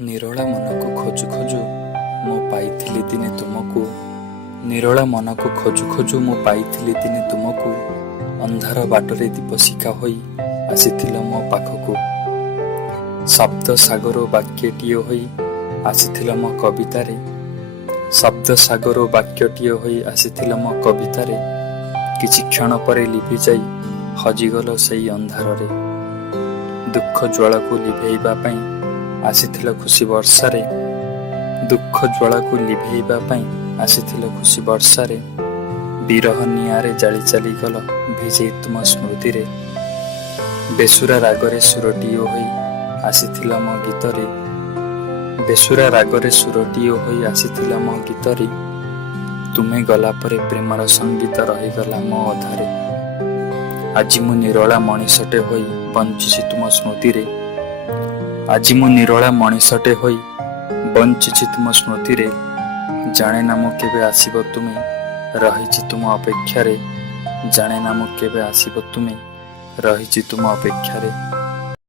ନିରୋଳା ମନକୁ ଖୋଜୁ ଖୋଜୁ ମୁଁ ପାଇଥିଲି ଦିନେ ତୁମକୁ। ନିରୋଳା ମନକୁ ଖୋଜୁ ଖୋଜୁ ମୁଁ ପାଇଥିଲି ଦିନେ ତୁମକୁ। ଅନ୍ଧାର ବାଟରେ ଦୀପଶିଖା ହୋଇ ଆସିଥିଲ ମୋ ପାଖକୁ। ଶବ୍ଦ ସାଗର ବାକ୍ୟଟିଏ ହୋଇ ଆସିଥିଲ ମୋ କବିତାରେ। ଶବ୍ଦ ସାଗର ବାକ୍ୟଟିଏ ହୋଇ ଆସିଥିଲ ମୋ କବିତାରେ। କିଛି କ୍ଷଣ ପରେ ଲିଭିଯାଇ ହଜିଗଲ ସେଇ ଅନ୍ଧାରରେ। ଦୁଃଖ ଜ୍ୱାଳାକୁ ଲିଭେଇବା ପାଇଁ ଆସିଥିଲ ଖୁସି ବର୍ଷାରେ। ଦୁଃଖ ଜ୍ୱାଳାକୁ ଲିଭେଇବା ପାଇଁ ଆସିଥିଲ ଖୁସି ବର୍ଷାରେ। ବିରହ ନିଆଁରେ ଜାଳି ଚାଲିଗଲ ଭିଜେଇ ତୁମ ସ୍ମୃତିରେ। ବେସୁରା ରାଗରେ ସୁରଟିଏ ହୋଇ ଆସିଥିଲ ମୋ ଗୀତରେ। ବେସୁରା ରାଗରେ ସୁରଟିଏ ହୋଇ ଆସିଥିଲ ମୋ ଗୀତରେ। ତୁମେ ଗଲା ପରେ ପ୍ରେମର ସଙ୍ଗୀତ ରହିଗଲା ମୋ ଅଧାରେ। ଆଜି ମୁଁ ନିରୋଳା ମଣିଷଟେ ହୋଇ ବଞ୍ଚିଛି ତୁମ ସ୍ମୃତିରେ। ଆଜି ମୁଁ ନିରୋଳା ମଣିଷଟେ ହୋଇ ବଞ୍ଚିଛି ତୁମ ସ୍ମୃତିରେ। ଜାଣେ ନା ମୁଁ କେବେ ଆସିବ ତୁମେ, ରହିଛି ତୁମ ଅପେକ୍ଷାରେ। ଜାଣେ ନା ମୁଁ କେବେ ଆସିବ ତୁମେ, ରହିଛି ତୁମ ଅପେକ୍ଷାରେ।